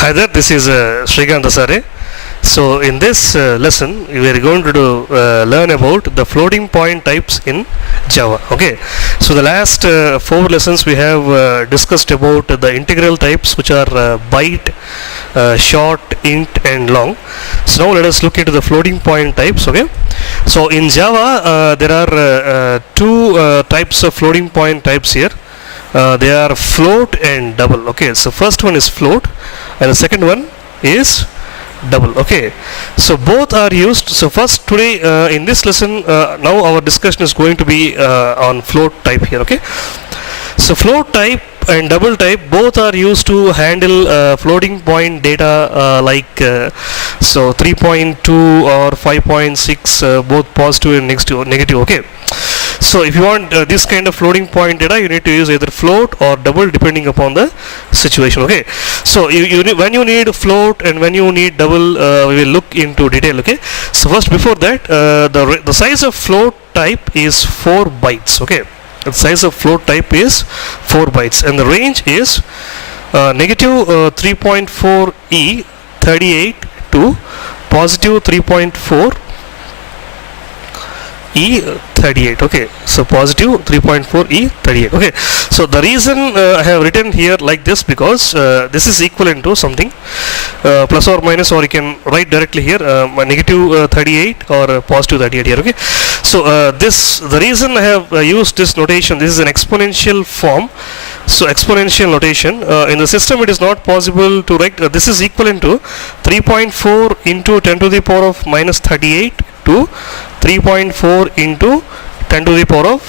Hi there, this is Shrikant Asare. So in this lesson we are going to learn about the floating point types in Java. Okay, so the last 4 lessons we have discussed about the integral types, which are byte, short, int and long. So now let us look into the floating point types. Okay, so in Java there are 2 types of floating point types here. They are float and double. Okay, so first one is float and the second one is double. Okay, so both are used. So first today in this lesson, now our discussion is going to be on float type here. Okay, so float type and double type both are used to handle floating point data so 3.2 or 5.6, both positive and negative. Okay, so if you want this kind of floating point data, you need to use either float or double depending upon the situation. Okay, so when you need float and when you need double, we will look into detail. Okay, so first before that, the size of float type is 4 bytes. Okay, the size of float type is 4 bytes and the range is negative 3.4 e 38 to positive 3.4 E38. Okay, so positive 3.4 E38. Okay, so the reason I have written here like this, because this is equivalent to something plus or minus, or you can write directly here negative 38 or positive 38 here. Okay, so the reason I have used this notation, this is an exponential form. So exponential notation, in the system it is not possible to write this is equivalent to 3.4 into 10 to the power of minus 38 to 3.4 into 10 to the power of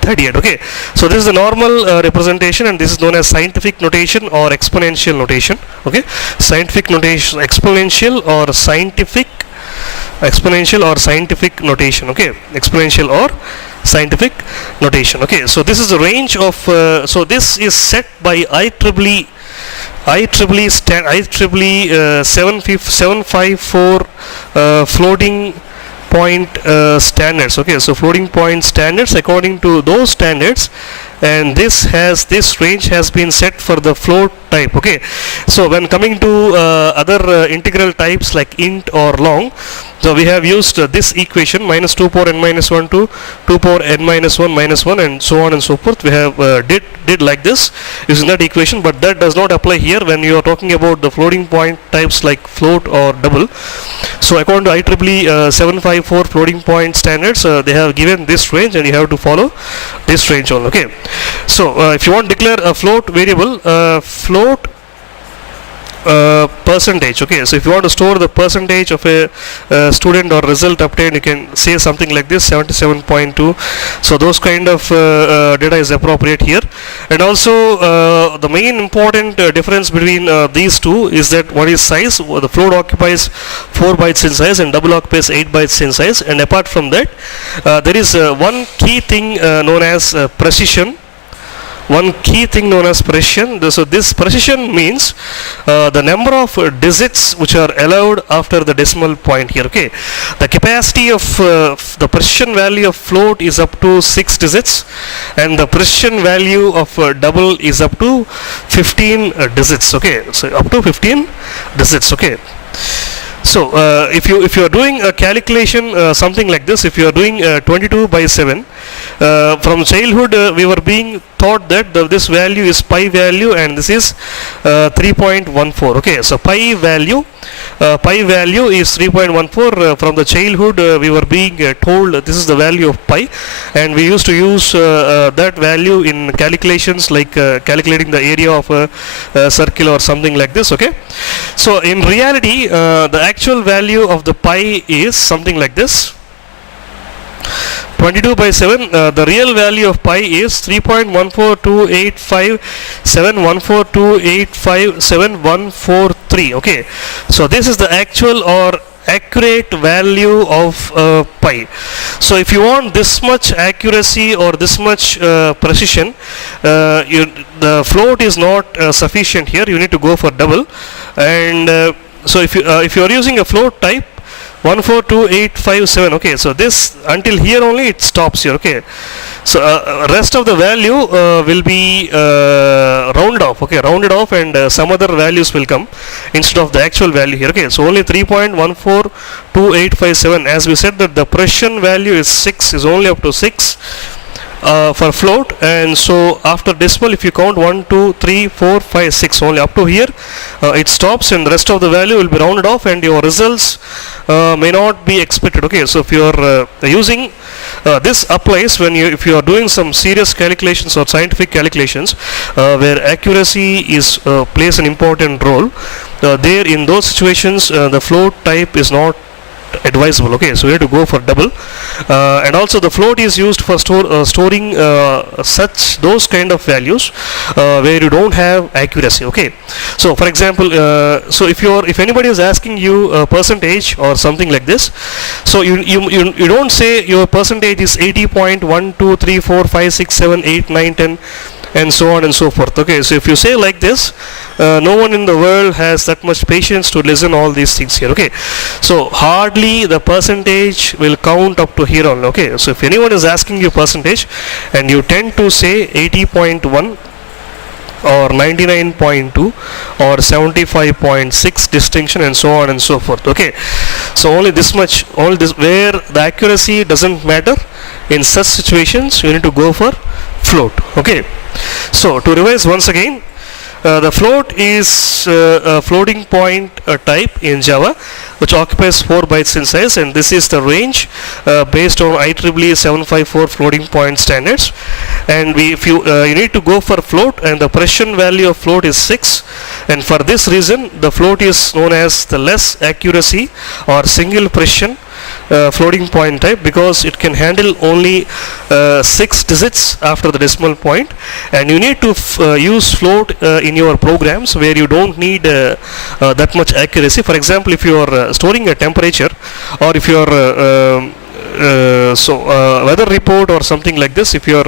38. Okay, so this is the normal representation, and this is known as scientific notation or exponential notation. Okay, scientific notation, exponential or scientific notation. Okay, exponential or scientific notation. Okay, so this is the range of so this is set by IEEE 754 floating point standards. Okay, so floating point standards, according to those standards, and this range has been set for the float type. Okay, so when coming to other integral types like int or long, so we have used this equation, minus 2 power n minus 1 to 2 power n minus 1 minus 1 and so on and so forth. We have did like this using that equation, but that does not apply here when you are talking about the floating point types like float or double. So according to IEEE 754 floating point standards, they have given this range and you have to follow this range only. Okay, so if you want to declare a float variable, float percentage. Okay, so if you want to store the percentage of a student or result obtained, you can say something like this, 77.2. so those kind of data is appropriate here. And also the main important difference between these two is that one is size. The float occupies 4 bytes in size and double occupies 8 bytes in size, and apart from that there is one key thing known as precision. So this precision means the number of digits which are allowed after the decimal point here. Okay, the capacity of the precision value of float is up to 6 digits, and the precision value of double is up to 15 digits. Okay, so up to 15 digits. Okay, so if you are doing a calculation something like this, if you are doing 22 by 7, from childhood we were being taught that this value is pi value and this is 3.14. Okay, so pi value is 3.14. From the childhood we were being told this is the value of pi, and we used to use that value in calculations like calculating the area of a circle or something like this. Okay, so in reality the actual value of the pi is something like this, 22 by 7. The real value of pi is 3.142857142857143. Okay, so this is the actual or accurate value of pi. So if you want this much accuracy or this much precision, the float is not sufficient here. You need to go for double, and so if you are using a float type 142857, okay, so this until here only it stops here. Okay, So rest of the value will be rounded off, and some other values will come instead of the actual value here. Okay, so only 3.142857. As we said that the Prussian value is 6, is only up to 6 for float, and so after decimal, if you count 1, 2, 3, 4, 5, 6, only up to here it stops, and the rest of the value will be rounded off, and your results may not be expected. Okay, so if you are using this applies when if you are doing some serious calculations or scientific calculations where accuracy is plays an important role. There in those situations the float type is not advisable. Okay, so we have to go for double, and also the float is used for storing those kind of values where you don't have accuracy. Okay, so for example, so if anybody is asking you a percentage or something like this, so you don't say your percentage is 80.12345678910910 and so on and so forth. Okay, so if you say like this, no one in the world has that much patience to listen all these things here. Okay, so hardly the percentage will count up to here on. Okay, so if anyone is asking you percentage and you tend to say 80.1 or 99.2 or 75.6 distinction and so on and so forth. Okay, so only this much, all this where the accuracy doesn't matter, in such situations you need to go for float. Okay, so to revise once again, the float is a floating point type in Java which occupies 4 bytes in size, and this is the range based on IEEE 754 floating point standards. And if you need to go for float, and the Prussian value of float is 6, and for this reason the float is known as the less accuracy or single Prussian floating point type, because it can handle only 6 digits after the decimal point, and you need to use float in your programs where you don't need that much accuracy. For example, if you are storing a temperature, or if you are weather report or something like this, if your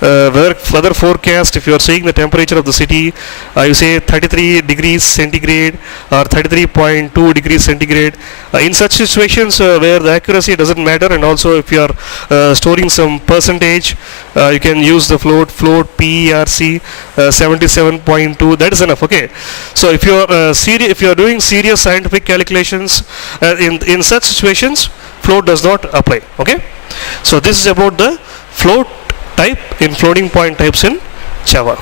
weather forecast, if you are saying the temperature of the city, you say 33 degrees centigrade or 33.2 degrees centigrade, in such situations where the accuracy doesn't matter, and also if you are storing some percentage, you can use the float PERC 77.2, that is enough. Okay, so if you are if you are doing serious scientific calculations in such situations, float does not apply. Okay, so this is about the float type in floating point types in Java.